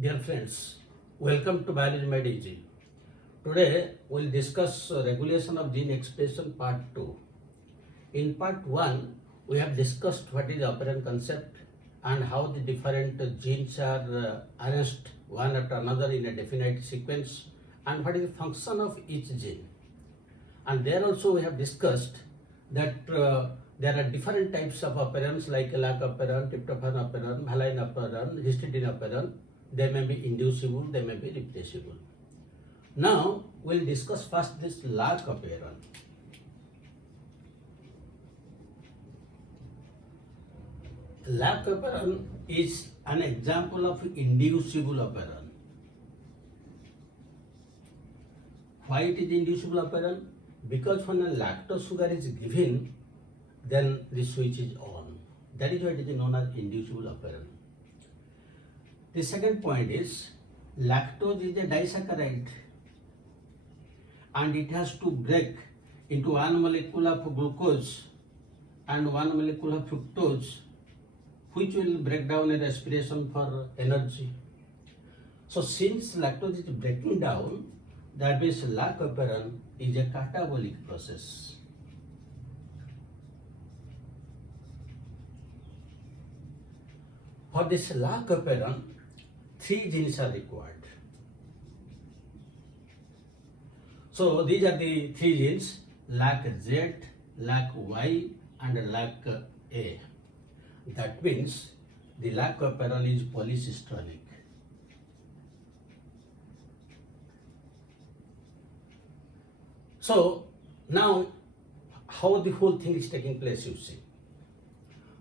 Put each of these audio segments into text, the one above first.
Dear friends, welcome to Biology Made Easy. Today we'll discuss regulation of gene expression part 2. In part 1, we have discussed what is operant concept and how the different genes are arranged one after another in a definite sequence and what is the function of each gene. And there also we have discussed that there are different types of operants like Lac-operon, tryptophan operon, valine operon, histidine operon. They may be inducible, they may be repressible. Now we'll discuss first this Lac-operon. Lac-operon is an example of inducible operon. Why it is inducible operon? Because when a lactose sugar is given, then the switch is on. That is why it is known as inducible operon. The second point is lactose is a disaccharide and it has to break into one molecule of glucose and one molecule of fructose, which will break down in respiration for energy. So since lactose is breaking down, that means Lac-operon is a catabolic process. For this Lac-operon, 3 genes are required. So these are the 3 genes, LAC-Z, LAC-Y and LAC-A. That means the Lac-operon is polycictronic. So now how the whole thing is taking place, you see.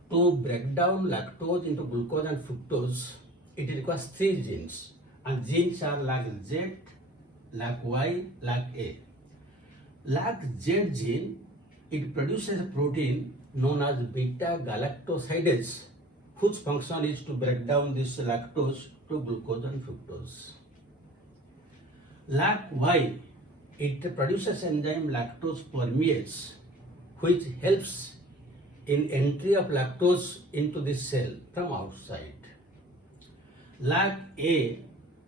To break down lactose into glucose and fructose, it requires 3 genes, and genes are LAC-Z, LAC-Y, LAC-A. LAC-Z gene, it produces a protein known as beta galactosidase, whose function is to break down this lactose to glucose and fructose. LAC-Y, it produces enzyme lactose permease, which helps in entry of lactose into the cell from outside. LAC-A,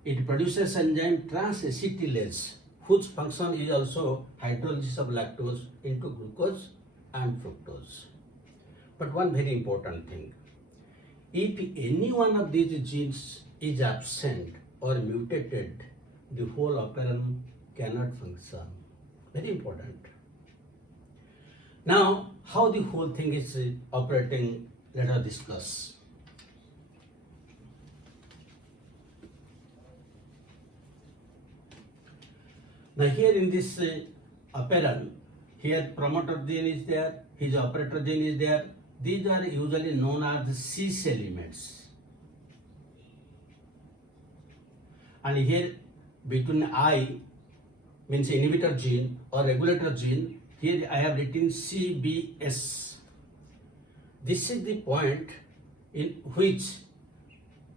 it produces enzyme trans-acetylase, whose function is also hydrolysis of lactose into glucose and fructose. But one very important thing, if any one of these genes is absent or mutated, the whole operon cannot function. Very important. Now, how the whole thing is operating, let us discuss. Now here in this operon, here promoter gene is there, his operator gene is there. These are usually known as the cis elements. And here between I means inhibitor gene or regulator gene, here I have written CBS. This is the point in which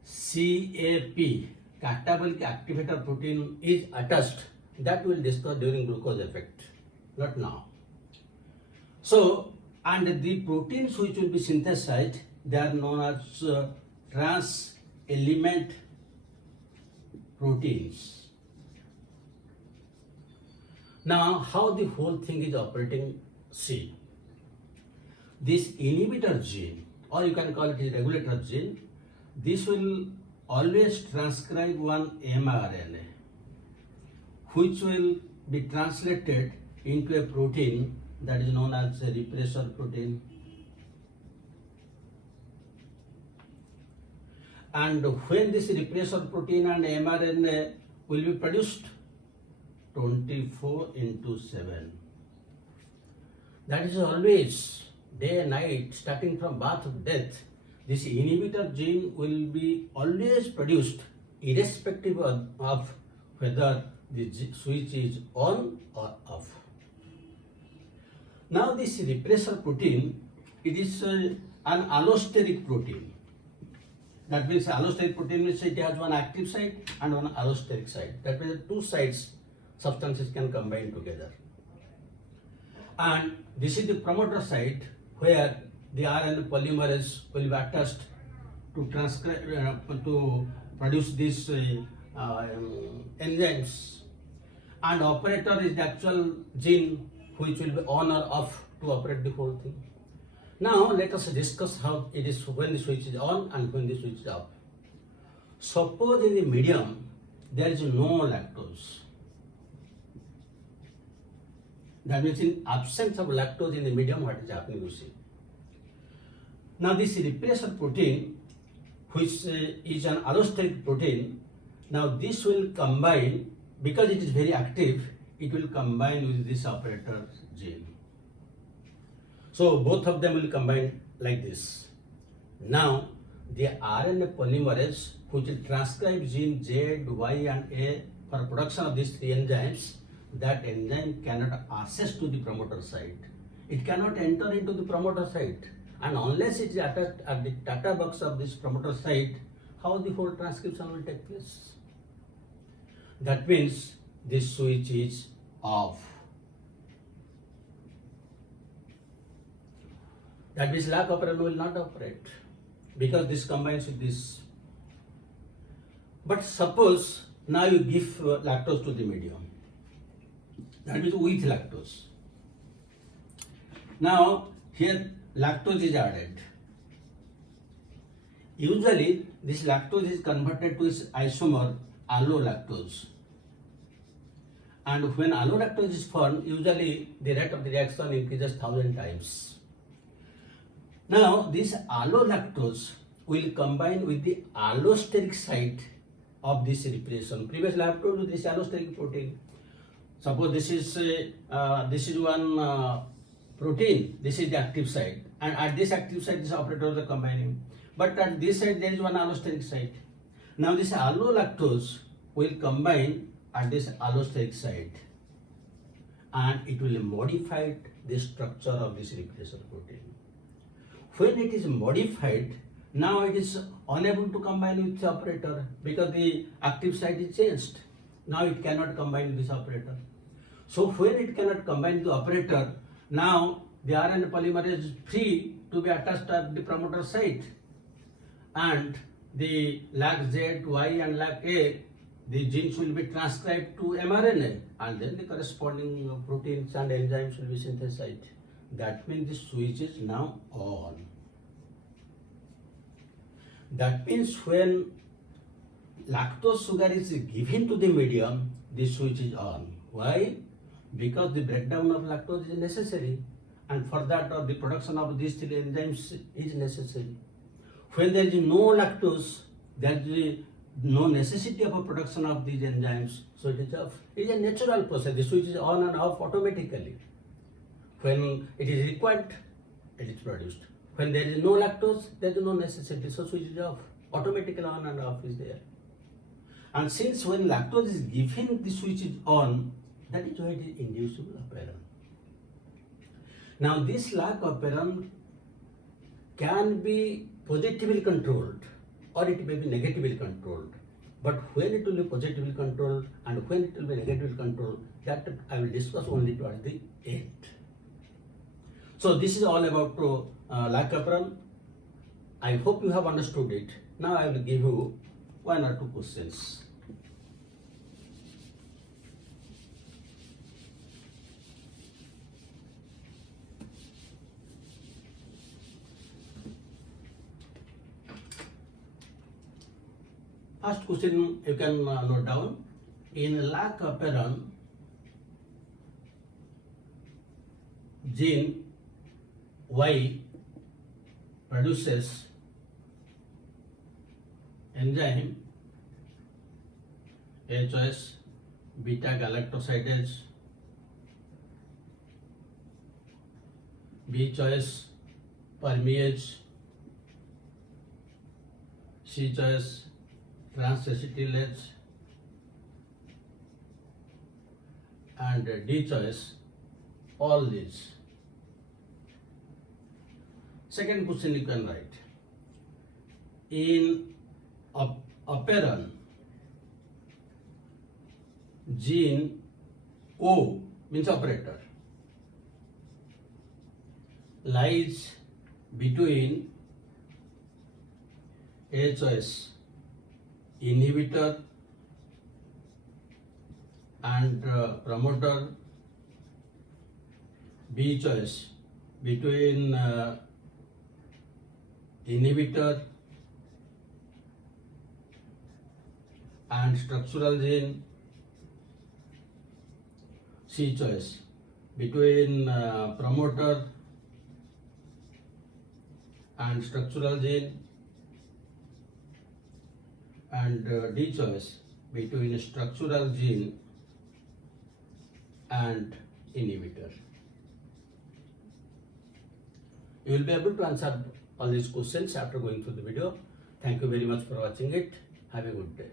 CAP, catabolic activator protein, is attached. That we'll discuss during glucose effect, not now. So, and the proteins which will be synthesized, they are known as trans element proteins. Now, how the whole thing is operating, see. This inhibitor gene, or you can call it a regulator gene, this will always transcribe one mRNA, which will be translated into a protein that is known as a repressor protein. And when this repressor protein and mRNA will be produced 24/7. That is always day and night, starting from birth to death. This inhibitor gene will be always produced irrespective of whether the switch is on or off. Now this repressor protein, it is an allosteric protein. That means allosteric protein means it has one active site and one allosteric site. That means 2 sites substances can combine together. And this is the promoter site where the RNA polymerase will be attached to transcribe to produce these enzymes, and operator is the actual gene which will be on or off to operate the whole thing. Now let us discuss how it is when the switch is on and when the switch is off. Suppose in the medium there is no lactose. That means in absence of lactose in the medium, what is happening you see. Now this repressor protein, which is an allosteric protein, now this will combine, because it is very active, it will combine with this operator gene. So both of them will combine like this. Now the RNA polymerase, which will transcribe gene Z, Y and A for production of these three enzymes, that enzyme cannot access to the promoter site. It cannot enter into the promoter site, and unless it is attached at the data box of this promoter site, how the whole transcription will take place? That means this switch is off. That means Lac-operon will not operate because this combines with this. But suppose now you give lactose to the medium. That means with lactose. Now here lactose is added. Usually this lactose is converted to its isomer allolactose. And when allolactose is formed, usually the rate of the reaction increases 1000 times. Now this allolactose will combine with the allosteric site of this repression. Previously I have told you this allosteric protein. Suppose this is one protein, this is the active site, and at this active site this operators are combining. But at this site there is one allosteric site. Now this allolactose will combine at this allosteric site, and it will modify the structure of this repressor protein. When it is modified, now it is unable to combine with the operator because the active site is changed. Now it cannot combine with this operator. So when it cannot combine with the operator, now the RNA polymerase is free to be attached at the promoter site, and the LAC-Z, Y and LAC-A, the genes will be transcribed to mRNA, and then the corresponding proteins and enzymes will be synthesized. That means the switch is now on. That means when lactose sugar is given to the medium, the switch is on. Why? Because the breakdown of lactose is necessary, and for that the production of these three enzymes is necessary. When there is no lactose, there is no necessity of a production of these enzymes, so it is off. It is a natural process. The switch is on and off automatically. When it is required, it is produced. When there is no lactose, there is no necessity, so switch is off. Automatically on and off is there. And since when lactose is given, the switch is on, that is why it is inducible operon. Now this Lac-operon can be positively controlled or it may be negatively controlled. But when it will be positively controlled and when it will be negatively controlled, that I will discuss only towards the end. So this is all about Lac-operon. I hope you have understood it. Now I will give you one or two questions. First question you can note down. In Lac-operon, gene Y produces enzyme HOS beta galactosidase, B choice permease, C choice transacetylase, and D choice all these. Second question you can write. In operon, gene O means operator lies between HOS inhibitor and promoter. B choice between inhibitor and structural gene. C choice between promoter and structural gene, and D choice between structural gene and inhibitor. You will be able to answer all these questions after going through the video. Thank you very much for watching it. Have a good day.